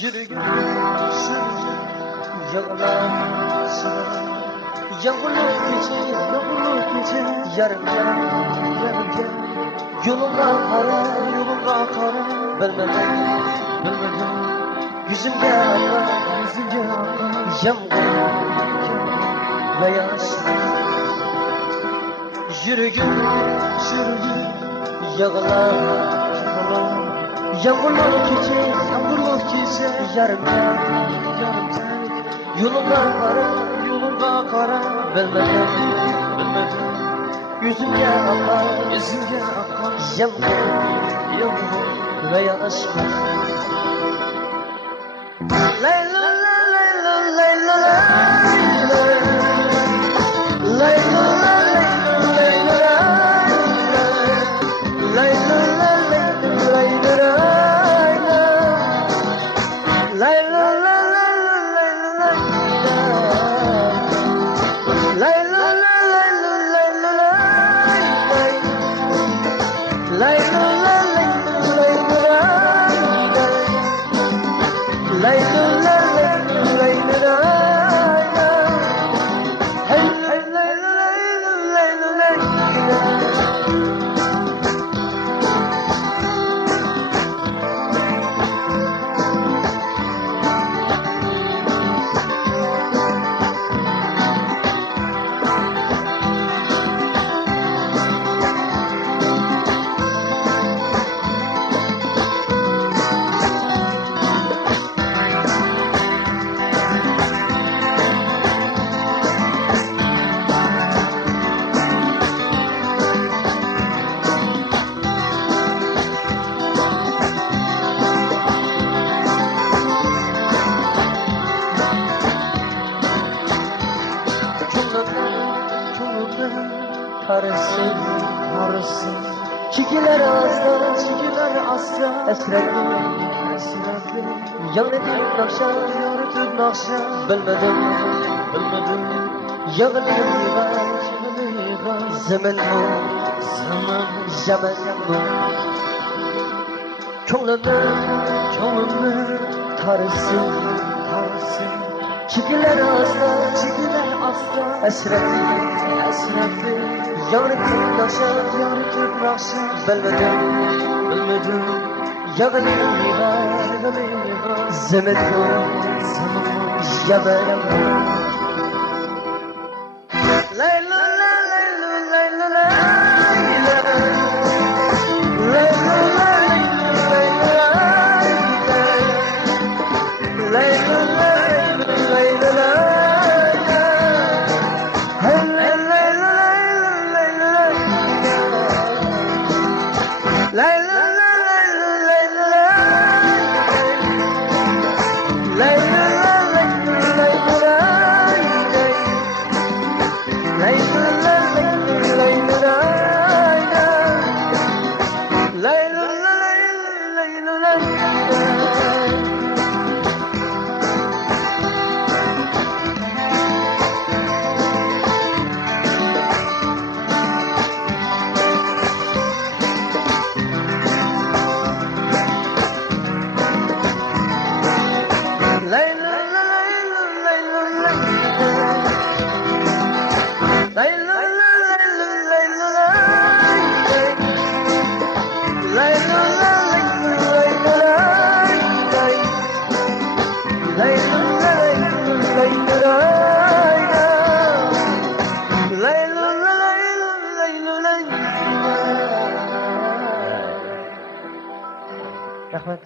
Yürüyün, yağlar, yağmurlu gece, yarım gel, yoluna kara, bilmeden, yüzümde akar, yağmur ve yaş. Yürüyün, yağlar, yağmurlu gece, yarım gel, yoluna kara, bilmeden, yüzümde akar, yağmur ve yaş. Layla layla layla layla layla Karısı çekiler asla esretli Yağnedim nakşa Bilmedim Yağnıyım yıgar Zemin bu Zaman bu Çoğlunu Karısı çekiler asla esretli Yağnıyım nakşa Bilmedim Yağnıyım yıgar Zemin bu Zaman bu Layla Rahmet.